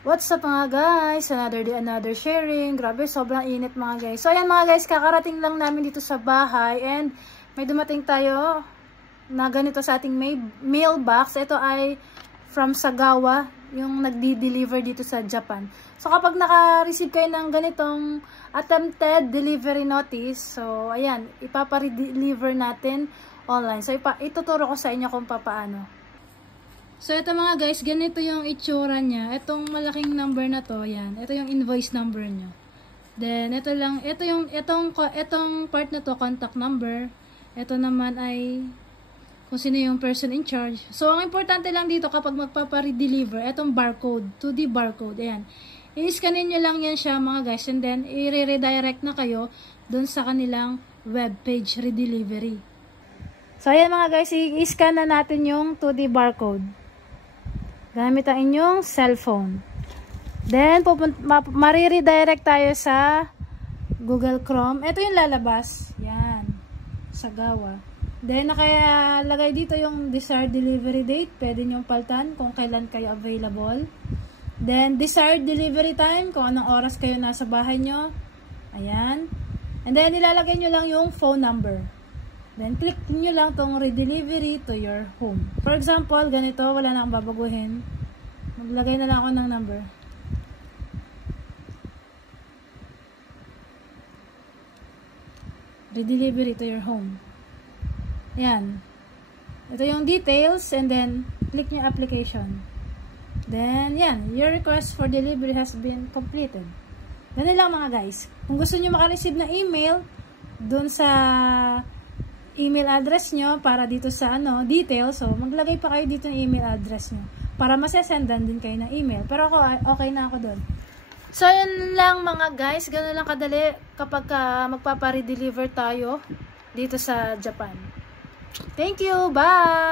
What's up mga guys? Another day, another sharing. Grabe, sobrang init mga guys. So ayan mga guys, kakarating lang namin dito sa bahay and may dumating tayo na ganito sa ating mailbox. Ito ay from Sagawa, yung nagdi-deliver dito sa Japan. So kapag naka-receive kayo ng ganitong attempted delivery notice, so ayan, ipapa-deliver natin online. So ituturo ko sa inyo kung paano. So, ito mga guys, ganito yung itsura niya. Itong malaking number na to, yan. Ito yung invoice number niya. Then, itong part na to, contact number. Ito naman ay kung sino yung person in charge. So, ang importante lang dito kapag magpapa-redeliver, itong barcode, 2D barcode, ayan. I-scanin nyo lang yan siya mga guys, and then, i-redirect na kayo dun sa kanilang web page redelivery. So, ayan mga guys, i-scan na natin yung 2D barcode. Gamit ang inyong cellphone. Then, mariredirect tayo sa Google Chrome. Ito yung lalabas. Yan. Sagawa. Then, nakalagay dito yung desired delivery date. Pwede nyo paltan kung kailan kayo available. Then, desired delivery time. Kung anong oras kayo nasa bahay nyo. Ayan. And then, nilalagay nyo lang yung phone number. Then, click nyo lang tong redelivery to your home. For example, ganito, wala na akong babaguhin. Maglagay na lang ako ng number. Redelivery to your home. Ayan. Ito yung details, and then, click nyo application. Then, yan. Your request for delivery has been completed. Ganun lang mga guys. Kung gusto nyo makareceive na email, dun sa email address nyo para dito sa details. So, maglagay pa kayo dito ng email address nyo para masesendan din kayo ng email. Pero ako, okay na ako doon. So, yun lang mga guys. Ganun lang kadali kapag magpapa-redeliver tayo dito sa Japan. Thank you! Bye!